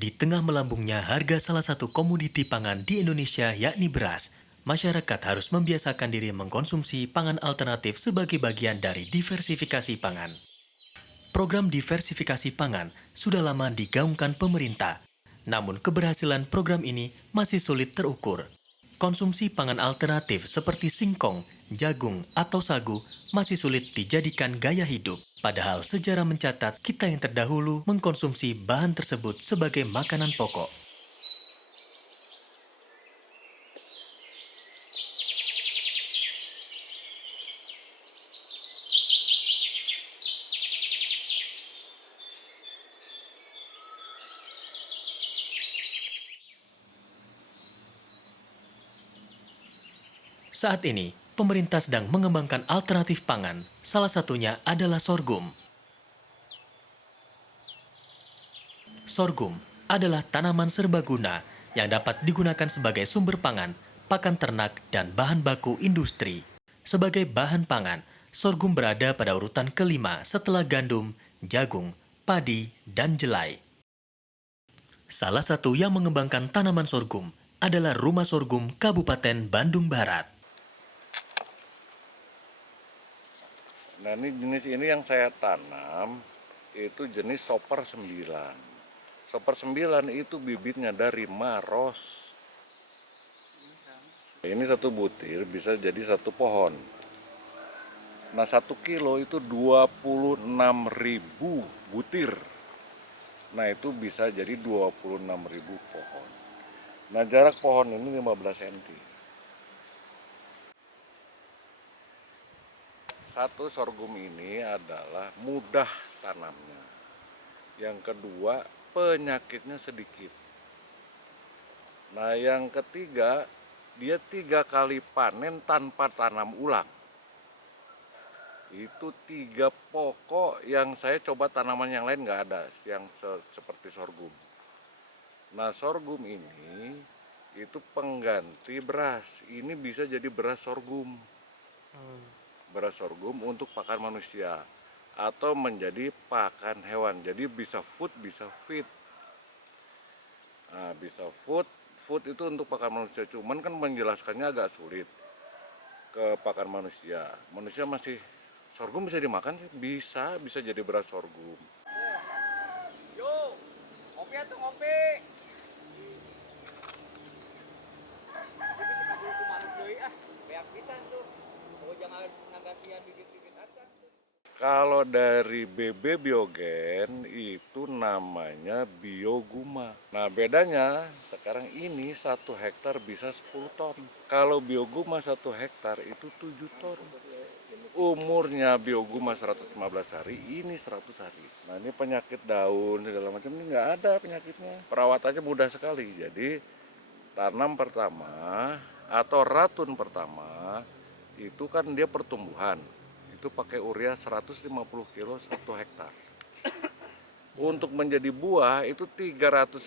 Di tengah melambungnya harga salah satu komoditi pangan di Indonesia yakni beras, masyarakat harus membiasakan diri mengkonsumsi pangan alternatif sebagai bagian dari diversifikasi pangan. Program diversifikasi pangan sudah lama digaungkan pemerintah, namun keberhasilan program ini masih sulit terukur. Konsumsi pangan alternatif seperti singkong, jagung, atau sagu masih sulit dijadikan gaya hidup. Padahal sejarah mencatat kita yang terdahulu mengkonsumsi bahan tersebut sebagai makanan pokok. Saat ini, pemerintah sedang mengembangkan alternatif pangan. Salah satunya adalah sorghum. Sorghum adalah tanaman serbaguna yang dapat digunakan sebagai sumber pangan, pakan ternak, dan bahan baku industri. Sebagai bahan pangan, sorghum berada pada urutan kelima setelah gandum, jagung, padi, dan jelai. Salah satu yang mengembangkan tanaman sorghum adalah Rumah Sorghum Kabupaten Bandung Barat. Nah ini jenis ini yang saya tanam itu jenis Super 9. Super 9 itu bibitnya dari Maros. Ini satu butir bisa jadi satu pohon. Nah 1 kilo itu 26.000 butir. Nah itu bisa jadi 26.000 pohon. Nah jarak pohon ini 15 cm. Satu, sorghum ini adalah mudah tanamnya. Yang kedua, penyakitnya sedikit. Nah, yang ketiga, dia 3 kali panen tanpa tanam ulang. Itu 3 pokok yang saya coba tanaman yang lain nggak ada, yang seperti sorghum. Nah, sorghum ini itu pengganti beras. Ini bisa jadi beras sorghum. Beras sorghum untuk pakan manusia atau menjadi pakan hewan. Jadi bisa food, bisa feed. Nah, bisa food itu untuk pakan manusia. Cuman kan menjelaskannya agak sulit ke pakan manusia. Manusia masih sorghum bisa dimakan sih? Bisa jadi beras sorghum. Yo, ngopi atuh ngopi. Jadi suka bulu kumanuk deui beak pisan tuh. Oh jangan nanggantian dikit-dikit acan tuh. Kalau dari BB Biogen itu namanya Bioguma. Nah bedanya sekarang ini 1 hektar bisa 10 ton. Kalau Bioguma 1 hektar itu 7 ton. Umurnya Bioguma 115 hari, ini 100 hari. Nah ini penyakit daun segala macam ini nggak ada penyakitnya. Perawatannya mudah sekali. Jadi tanam pertama atau ratun pertama itu kan dia pertumbuhan. Itu pakai urea 150 kilo 1 hektar. Untuk menjadi buah itu 350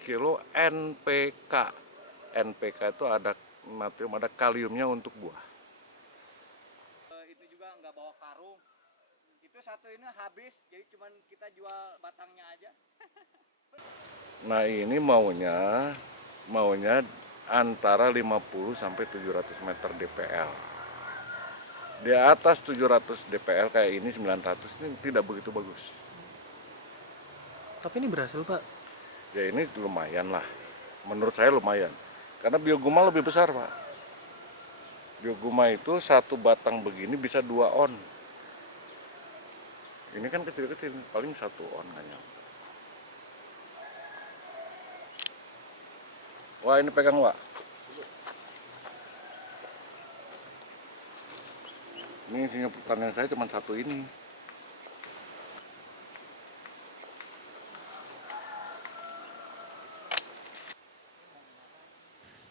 kilo NPK. NPK itu ada natrium, ada kaliumnya untuk buah. Itu juga nggak bawa karung. Itu satu ini habis, jadi cuman kita jual batangnya aja. Nah ini maunya antara 50 sampai 700 meter DPL. Di atas 700 DPL kayak ini 900 ini tidak begitu bagus. Tapi ini berhasil, Pak. Ya ini lumayan lah. Menurut saya lumayan. Karena Bioguma lebih besar, Pak. Bioguma itu 1 batang begini bisa 2 on. Ini kan kecil-kecil, paling 1 on nggak nyampe. Wah ini pegang, Pak. Ini isinya pertanian saya cuma 1 ini.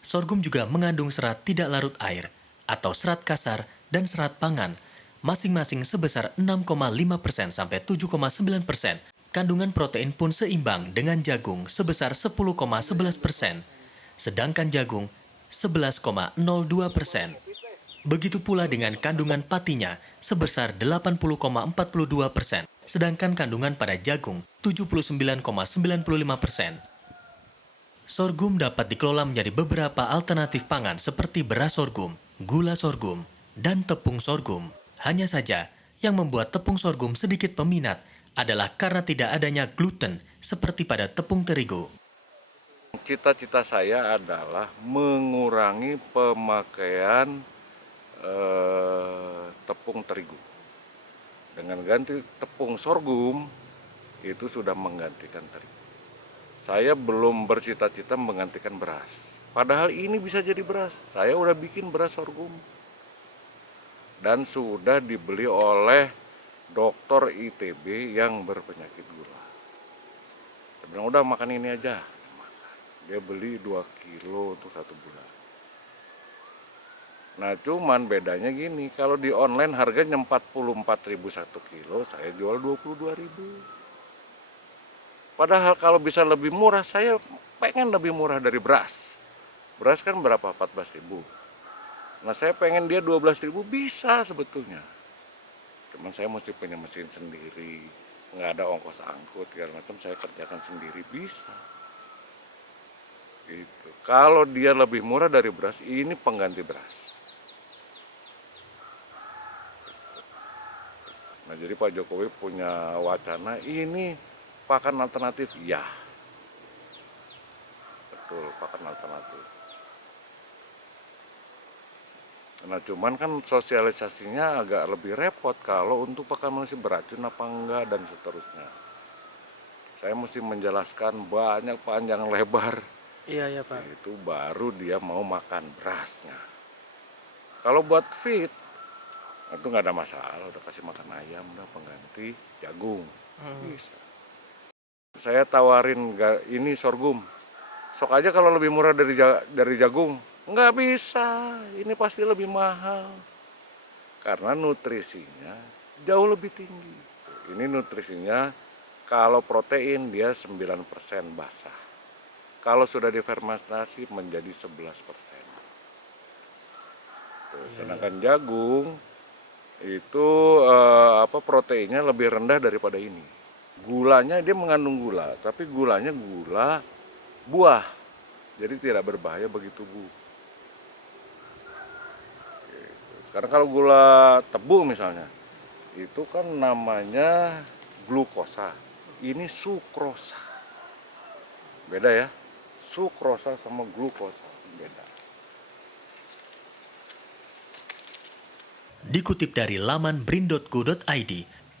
Sorghum juga mengandung serat tidak larut air atau serat kasar dan serat pangan, masing-masing sebesar 6,5% sampai 7,9%. Kandungan protein pun seimbang dengan jagung sebesar 10,11%, sedangkan jagung 11,02%. Begitu pula dengan kandungan patinya sebesar 80,42%. sedangkan kandungan pada jagung 79,95%. Sorghum dapat dikelola menjadi beberapa alternatif pangan seperti beras sorghum, gula sorghum, dan tepung sorghum. Hanya saja, yang membuat tepung sorghum sedikit peminat adalah karena tidak adanya gluten seperti pada tepung terigu. Cita-cita saya adalah mengurangi pemakaian tepung terigu. Dengan ganti tepung sorghum, itu sudah menggantikan terigu. Saya belum bercita-cita menggantikan beras. Padahal ini bisa jadi beras. Saya udah bikin beras sorghum. Dan sudah dibeli oleh dokter ITB yang berpenyakit gula. Saya bilang, udah makan ini aja. Dia beli 2 kilo untuk 1 bulan. Nah cuman bedanya gini, kalau di online harganya 44.000 1 kilo, saya jual 22.000. Padahal kalau bisa lebih murah, saya pengen lebih murah dari beras. Beras kan berapa? 14.000. Nah saya pengen dia 12.000, bisa sebetulnya. Cuman saya mesti punya mesin sendiri, nggak ada ongkos angkut, segala macam saya kerjakan sendiri, bisa. Gitu. Kalau dia lebih murah dari beras, ini pengganti beras. Nah jadi Pak Jokowi punya wacana ini pakan alternatif, ya. Betul, pakan alternatif. Nah cuman kan sosialisasinya agak lebih repot kalau untuk pakan manusia beracun apa enggak dan seterusnya. Saya mesti menjelaskan banyak panjang lebar. Iya Pak. Itu baru dia mau makan berasnya. Kalau buat feed, itu nggak ada masalah, udah kasih makan ayam, udah pengganti jagung, bisa. Saya tawarin ini sorghum, sok aja kalau lebih murah dari jagung, nggak bisa, ini pasti lebih mahal. Karena nutrisinya jauh lebih tinggi. Ini nutrisinya kalau protein dia 9% basah. Kalau sudah difermentasi menjadi 11%. Sedangkan jagung itu proteinnya lebih rendah daripada ini. Gulanya dia mengandung gula, tapi gulanya gula buah. Jadi tidak berbahaya bagi tubuh. Sekarang kalau gula tebu misalnya, itu kan namanya glukosa. Ini sukrosa. Beda ya. Sukrosa sama glukosa beda. Dikutip dari laman brin.go.id,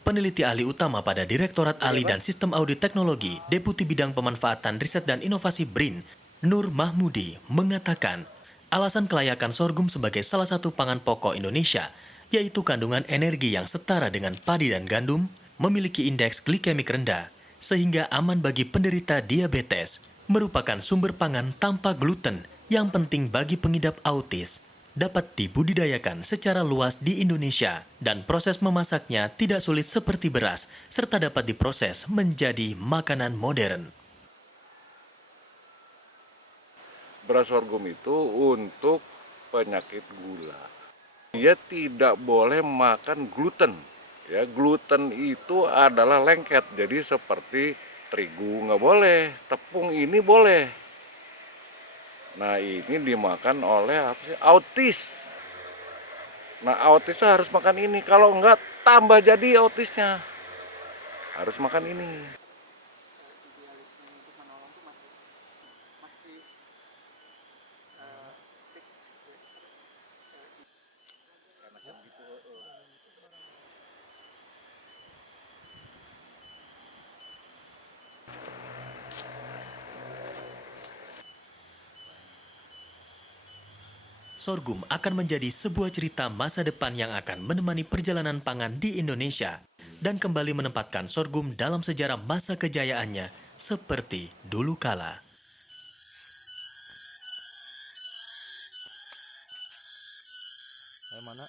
peneliti ahli utama pada Direktorat Ahli dan Sistem Audit Teknologi, Deputi Bidang Pemanfaatan Riset dan Inovasi BRIN, Nur Mahmudi, mengatakan alasan kelayakan sorghum sebagai salah satu pangan pokok Indonesia, yaitu kandungan energi yang setara dengan padi dan gandum, memiliki indeks glikemik rendah, sehingga aman bagi penderita diabetes, merupakan sumber pangan tanpa gluten yang penting bagi pengidap autis, dapat dibudidayakan secara luas di Indonesia, dan proses memasaknya tidak sulit seperti beras, serta dapat diproses menjadi makanan modern. Beras sorghum itu untuk penyakit gula. Dia tidak boleh makan gluten. Ya, gluten itu adalah lengket, jadi seperti terigu nggak boleh, tepung ini boleh. Nah ini dimakan oleh autis. Nah autis harus makan ini, kalau enggak tambah jadi autisnya. Harus makan ini. Sorghum akan menjadi sebuah cerita masa depan yang akan menemani perjalanan pangan di Indonesia dan kembali menempatkan sorghum dalam sejarah masa kejayaannya seperti dulu kala. Mana?